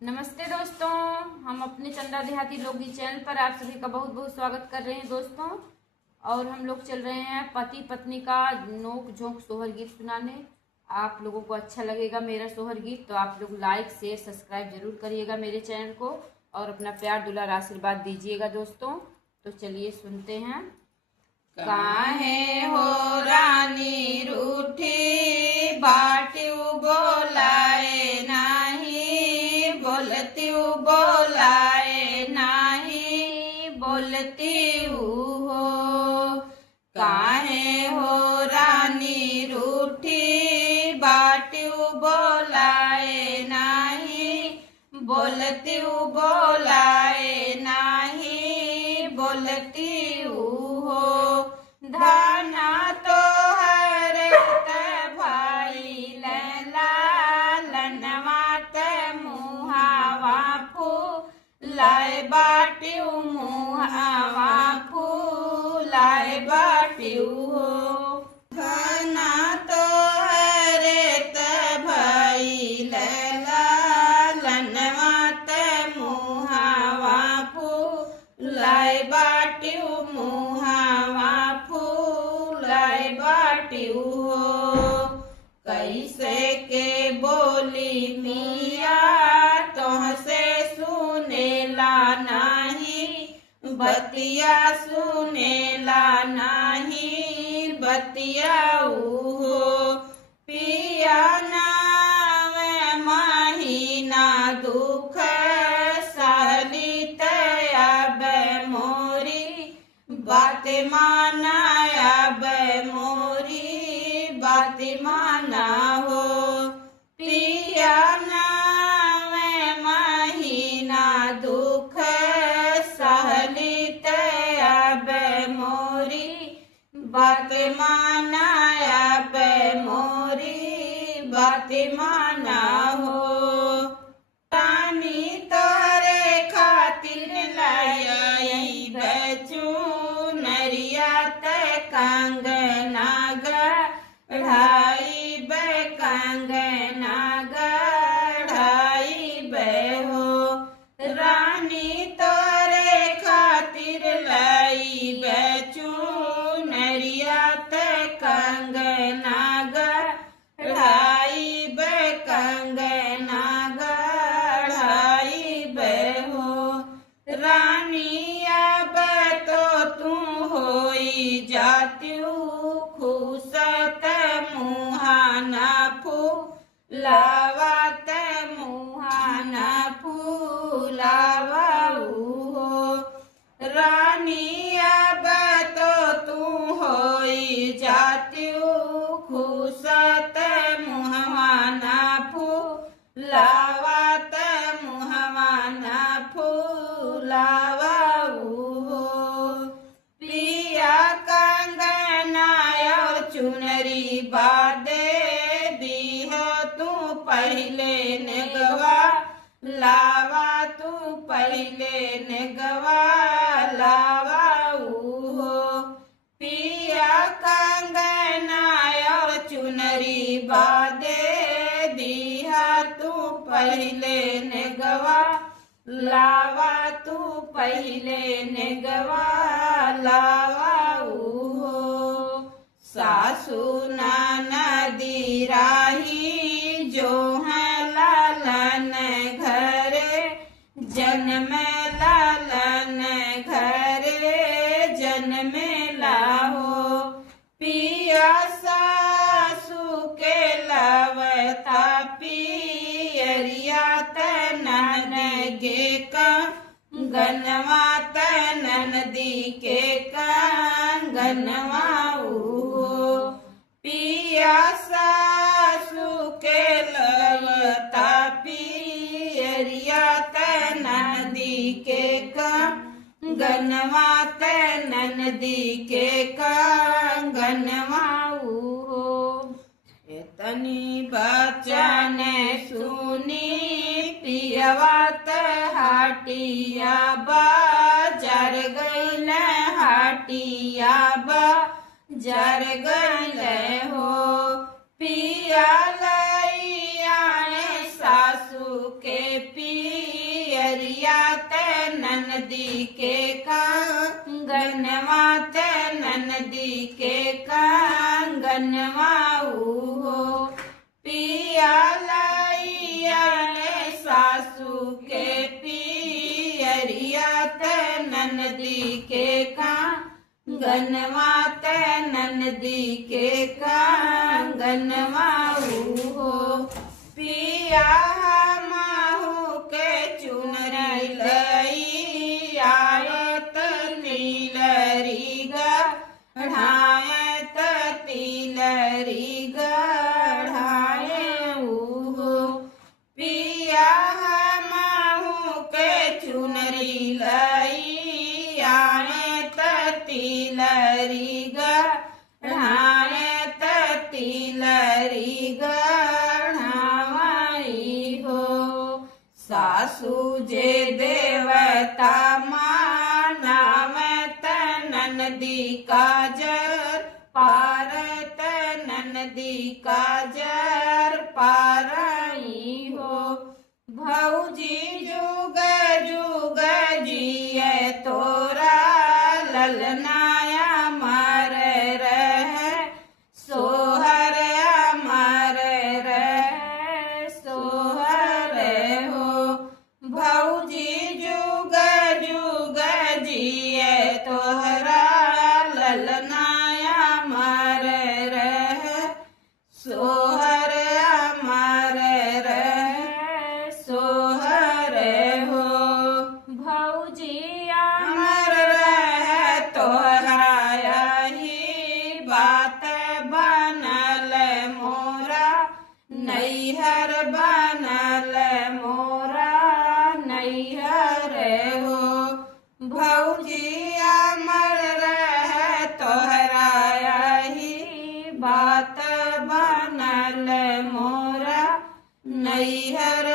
नमस्ते दोस्तों, हम अपने चंदा देहाती लोकगीत चैनल पर आप सभी का बहुत बहुत स्वागत कर रहे हैं दोस्तों। और हम लोग चल रहे हैं पति पत्नी का नोक झोंक सोहर गीत सुनाने। आप लोगों को अच्छा लगेगा मेरा सोहर गीत तो आप लोग लाइक शेयर सब्सक्राइब जरूर करिएगा मेरे चैनल को और अपना प्यार दुलार आशीर्वाद दीजिएगा दोस्तों। तो चलिए सुनते हैं। काहे हो रानी रूठी बाटियू बोलाए नाही, बोलतीयू बोलाए नाही, बोलतीयू हो। काहे हो रानी रूठी बाटियू बोलाए नाही, बोलतीयू बोलाए नाही, बोलतीयू हो। धाना तो हरत भाई लालनवात मुहावा फूलाय बाटियू, मुहावा फूलाय बाटियू हो। धाना तो हरत भाई लालनवात मुहावा फूलाय बाटियू, मुहावा फूलाय बाटियू हो। कैसे के बोली मिया तोहसे सुनेला नाही, बतिया सुनेला नाही, बतियाऊ हो। पिया नाम महीना दुख सहली तयाब मोरी, बात मानाया मोरी, बात माना हो। पिया नाम महीना दुख सहली तयाब मोरी, बात मानाया मोरी, बात माना हो। रानी तोरे खातिर लाई बचू नरियात कंगना गढ़ाई बे, कंगना गढ़ाई बे हो। रानी तोरे खातिर लाई बचू नरियात कंगना गढ़ाई बे, कंगना गढ़ाई बे हो। रानी अब तो तू होई जातियू खुशत मुहाना फूलावत, मुहाना फूलावू हो। रानी अब तो तू होई जातियू खुशत मुहाना फूलावत, मुहाना फूलावू हो। पिया कंगना और चुनरी बादे दीह तू पहले नेगवा लावा, तू पहले नेगवा लावाऊ हो। पिया कंगना और चुनरी बादे दीहा तू पहले नेगवा लावा, तू पहले नेगवा लावाऊ हो। सासू ननदी राही जो है लालन घरे, जन्म लालन घरे जन्मेला हो। पिया सासू के लवता पियरिया तनन गे कंगनवा, तनदी के कंगनवाऊ हो। पिया सासू के लवता पियरिया तनदी के कंगनवा, तनदी के कंगनवाऊ हो। इतनी बचन सुनी पियवात हाटिया बाजार गईल, हाटिया बाजार गईल हो। पिया लैया सासू के पी पियरियात ननदी के कंगनवात ननदी के कंगनवा हो पिया लइयाले सासू के पियरियात ननदी के कंगनवात ननदी के कंगनवा हो पिया माहू के चुनरी लइयात नीलरी गढ़ायत तिलरी गढ़ाए हो पिया माहू के चुनरी लइयात तिलरी गढ़ायत तिलरी गढ़ाई हो सासू जे देवता मानावत ननदी काजर पारत ननदी काजर पारई हो भौजी जुग जुग जिए तोरा ललनाया मार रह सोहर अमर रह सोहर हो भौजी जुग जुग जिए तोहरा ललनाया मार रह सोहर अमर रह सोहर हो भौजी अमर रह तोहरा यही बात बनल मोरा नैहर बनल मोरा नैहर हो भौजी अमर रह तोहरा यही बात बनल मोरा नैहर